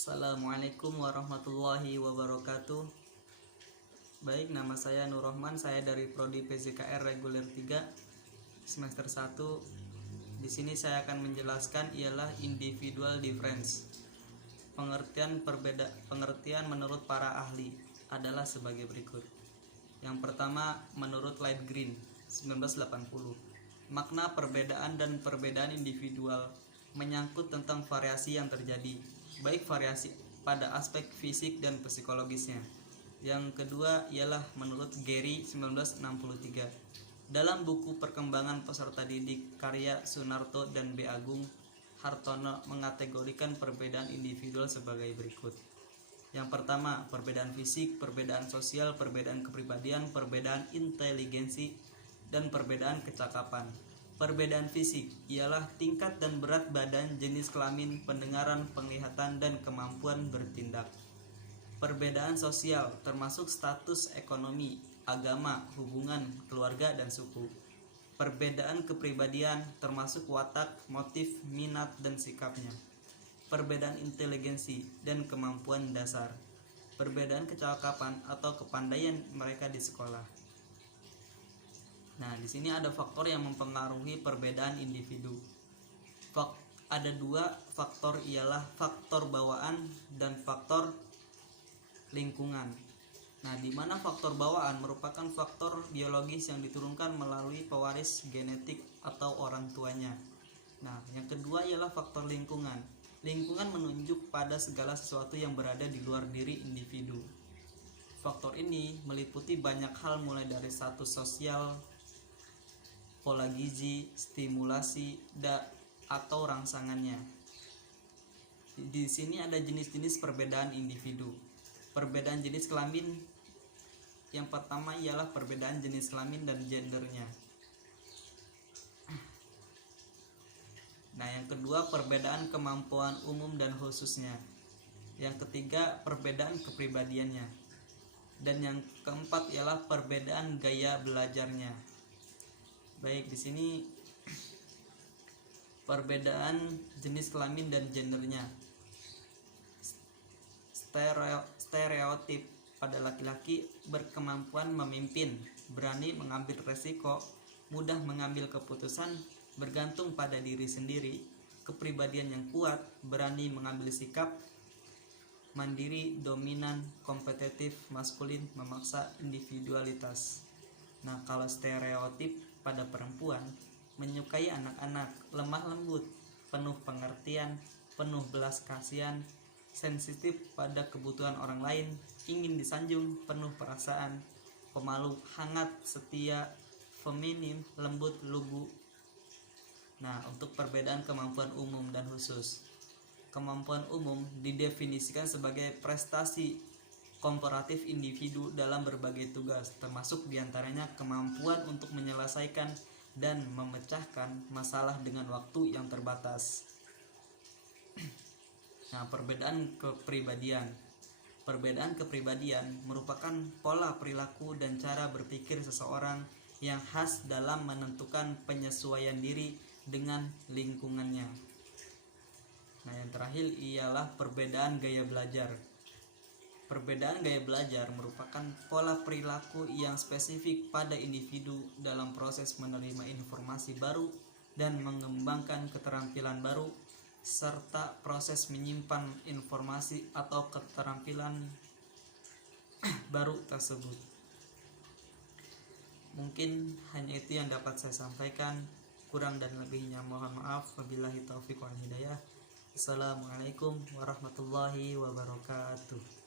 Assalamualaikum warahmatullahi wabarakatuh. Baik, nama saya Nur Rahman, saya dari Prodi PZKR Reguler 3 semester 1. Di sini saya akan menjelaskan ialah individual difference. Pengertian menurut para ahli adalah sebagai berikut. Yang pertama, menurut Light Green 1980. Makna perbedaan dan perbedaan individual menyangkut tentang variasi yang terjadi, baik variasi pada aspek fisik dan psikologisnya. Yang kedua ialah menurut Gary 1963. Dalam buku Perkembangan Peserta Didik karya Sunarto dan B. Agung, Hartono mengategorikan perbedaan individual sebagai berikut. Yang pertama, perbedaan fisik, perbedaan sosial, perbedaan kepribadian, perbedaan inteligensi, dan perbedaan kecakapan. Perbedaan fisik ialah tingkat dan berat badan, jenis kelamin, pendengaran, penglihatan, dan kemampuan bertindak. Perbedaan sosial termasuk status ekonomi, agama, hubungan, keluarga, dan suku. Perbedaan kepribadian termasuk watak, motif, minat, dan sikapnya. Perbedaan inteligensi dan kemampuan dasar. Perbedaan kecakapan atau kepandaian mereka di sekolah. Nah, di sini ada faktor yang mempengaruhi perbedaan individu. Ada dua faktor, ialah faktor bawaan dan faktor lingkungan. Nah, di mana faktor bawaan merupakan faktor biologis yang diturunkan melalui pewaris genetik atau orang tuanya. Nah, yang kedua ialah faktor lingkungan. Lingkungan menunjuk pada segala sesuatu yang berada di luar diri individu. Faktor ini meliputi banyak hal, mulai dari status sosial, pola gizi, stimulasi, atau rangsangannya. Di sini ada jenis-jenis perbedaan individu. Perbedaan jenis kelamin, yang pertama ialah perbedaan jenis kelamin dan gendernya. Nah, yang kedua perbedaan kemampuan umum dan khususnya. Yang ketiga perbedaan kepribadiannya. Dan yang keempat ialah perbedaan gaya belajarnya. Baik, di sini perbedaan jenis kelamin dan gendernya. Stereotip pada laki-laki berkemampuan memimpin, berani mengambil resiko, mudah mengambil keputusan, bergantung pada diri sendiri, kepribadian yang kuat, berani mengambil sikap, mandiri, dominan, kompetitif, maskulin, memaksa individualitas. Nah, kalau stereotip pada perempuan, menyukai anak-anak, lemah lembut, penuh pengertian, penuh belas kasihan, sensitif pada kebutuhan orang lain, ingin disanjung, penuh perasaan, pemalu, hangat, setia, feminim, lembut, lugu. Nah, untuk perbedaan kemampuan umum dan khusus. Kemampuan umum didefinisikan sebagai prestasi komparatif individu dalam berbagai tugas, termasuk diantaranya kemampuan untuk menyelesaikan dan memecahkan masalah dengan waktu yang terbatas. Nah, perbedaan kepribadian. Perbedaan kepribadian merupakan pola perilaku dan cara berpikir seseorang yang khas dalam menentukan penyesuaian diri dengan lingkungannya. Nah, yang terakhir ialah perbedaan gaya belajar. Perbedaan gaya belajar merupakan pola perilaku yang spesifik pada individu dalam proses menerima informasi baru dan mengembangkan keterampilan baru, serta proses menyimpan informasi atau keterampilan baru tersebut. Mungkin hanya itu yang dapat saya sampaikan. Kurang dan lebihnya mohon maaf. Wabillahi taufiq wal hidayah. Assalamualaikum warahmatullahi wabarakatuh.